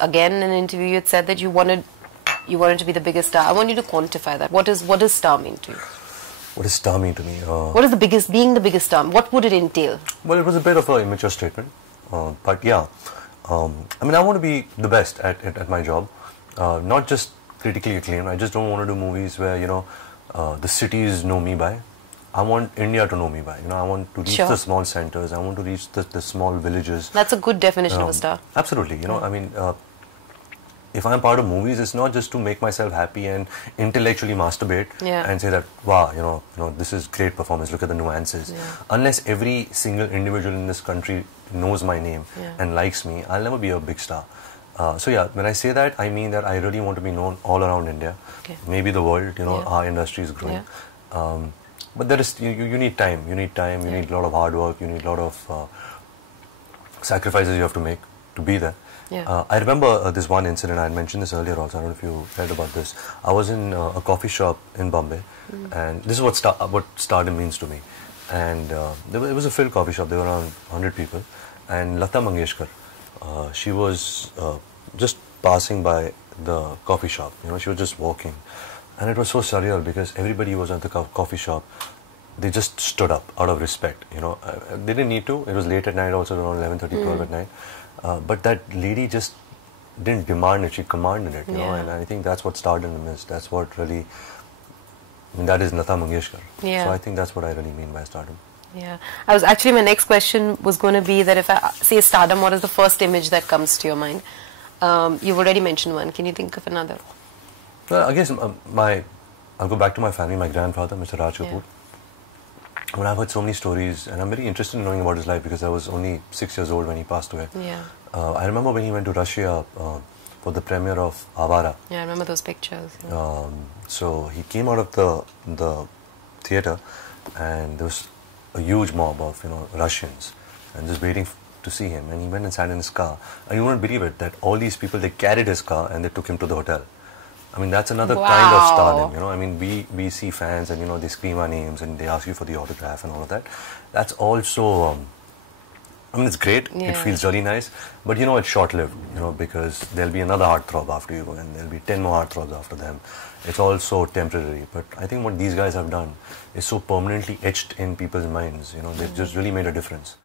again in an interview, you had said that you wanted to be the biggest star. I want you to quantify that. What does star mean to you? What does star mean to me? What is being the biggest star? What would it entail? Well, it was a bit of an immature statement, but yeah. I mean, I want to be the best at my job, not just critically acclaimed. I just don't want to do movies where, you know, the cities know me by. I want India to know me by. You know, I want to reach the small centers. I want to reach the small villages. That's a good definition of a star. Absolutely. You know, I mean, if I'm part of movies, it's not just to make myself happy and intellectually masturbate and say that, wow, you know, this is great performance. Look at the nuances. Unless every single individual in this country knows my name and likes me, I'll never be a big star. So yeah, when I say that, I mean that I really want to be known all around India, maybe the world. You know, our industry is growing. But there is you need time. You need time. You need a lot of hard work. You need a lot of sacrifices you have to make to be there. I remember this one incident. I had mentioned this earlier also. I don't know if you heard about this. I was in a coffee shop in Bombay, and this is what stardom means to me. And it was a filled coffee shop. There were around 100 people, and Lata Mangeshkar, she was just passing by the coffee shop. You know, she was just walking, and it was so surreal because everybody was at the coffee shop. They just stood up out of respect. You know, they didn't need to. It was late at night, also around 11:30, 12 at night. But that lady just didn't demand it, she commanded it, you know, and I think that's what stardom is. That's what really, I mean, that is Lata Mangeshkar. So I think that's what I really mean by stardom. My next question was going to be that if I say stardom, what is the first image that comes to your mind? You've already mentioned one. Can you think of another? Well, I guess I'll go back to my family, my grandfather, Mr. Raj Kapoor. I mean, I've heard so many stories, and I'm very interested in knowing about his life because I was only 6 years old when he passed away. I remember when he went to Russia for the premiere of Avara. I remember those pictures. So he came out of the theatre, and there was a huge mob of, you know, Russians, and just waiting to see him. And he went and sat in his car. And you won't believe it, that all these people, they carried his car and they took him to the hotel. I mean, that's another kind of stardom, you know. I mean, we see fans and, you know, they scream our names and they ask you for the autograph and all of that. That's also, I mean, it's great. It feels really nice. But, you know, it's short-lived, you know, because there'll be another heartthrob after you and there'll be 10 more heartthrobs after them. It's also temporary. But I think what these guys have done is so permanently etched in people's minds, you know. They've just really made a difference.